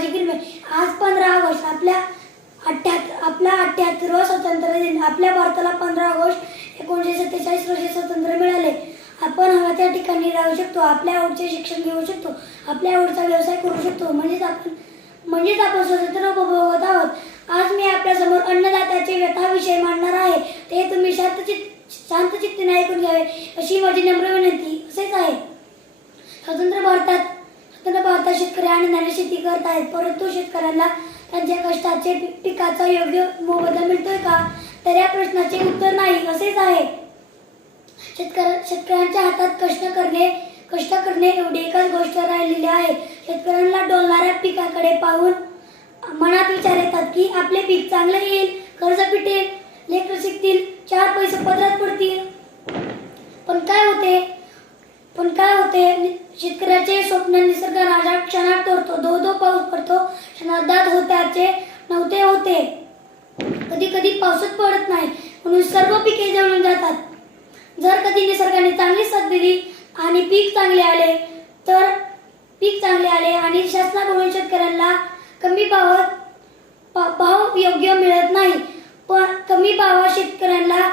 माझी फिल्म आज पंधरा ऑगस्ट आपल्या अठ्ठ्याहत्तर आपला अठ्ठ्याहत्तरवा स्वातंत्र्य दिन. आपल्या भारताला पंधरा ऑगस्ट एकोणीसशे सत्तेचाळीस रोजी स्वातंत्र्य मिळाले. आपण हव्या त्या ठिकाणी राहू शकतो. आपल्या आवडचे शिक्षण घेऊ शकतो. आपल्या आवडचा व्यवसाय करू शकतो. म्हणजेच आपण म्हणजेच आपण स्वतंत्र उपभोगत आहोत. आज मी आपल्यासमोर अन्नदात्याचे व्यथाविषय मांडणार आहे. ते तुम्ही शांतचित शांतचित्तीने ऐकून घ्यावे अशी माझी नम्र विनंती. असेच आहे. स्वतंत्र भारतात शेतकरी आनंदाने शेती करत आहेत परंतु शेतकऱ्यांना त्यांच्या कष्टाचे पिकाचा योग्य मोबदला मिळतोय का? तर या प्रश्नाचे उत्तर नाही असेच आहे. शेतकऱ्या शेतकऱ्यांच्या हातात कष्ट करणे कष्ट करणे एवढी एकच गोष्ट राहिलेली आहे. शेतकऱ्यांना डोलणाऱ्या पिकाकडे पाहून मनात विचार येतात की आपले पीक चांगले येईल कर्ज पिटेल लेकर शिकतील चार पैसे पदरात पडतील. पण काय होते? पण काय होते शेतकऱ्याचे स्वप्न निसर्ग राजा क्षणात तोडतो दो दो पाऊस पडतो क्षणार्धात होत्याचे नव्हते होते. कधी कधी पाऊसच पडत नाही म्हणून सर्व पिके जळून जातात. जर कधी निसर्गाने चांगली साथ दिली आणि पीक चांगले आले तर पीक चांगले आले आणि शासनाकडून शेतकऱ्यांना कमी भावात पा- भाव योग्य मिळत नाही पण कमी भावात शेतकऱ्यांना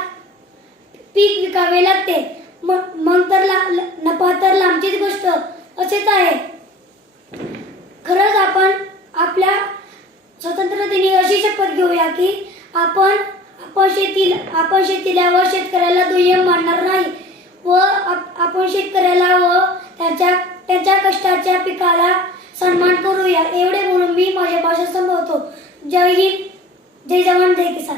पीक विकावे लागते. मग मग तर नफा तर लांबचीच गोष्ट. असेच आहे. खरंच आपण आपल्या स्वतंत्र दिनी अशी शपथ घेऊया की आपण आपण शेती आपण शेतीला व शेतकऱ्याला दुय्यम मानणार नाही व आपण शेतकऱ्याला व त्याच्या त्याच्या कष्टाच्या पिकाला सन्मान करूया. एवढे बोलून मी माझ्या भाषा संभवतो जय हिंद. जय जवान जय किसान.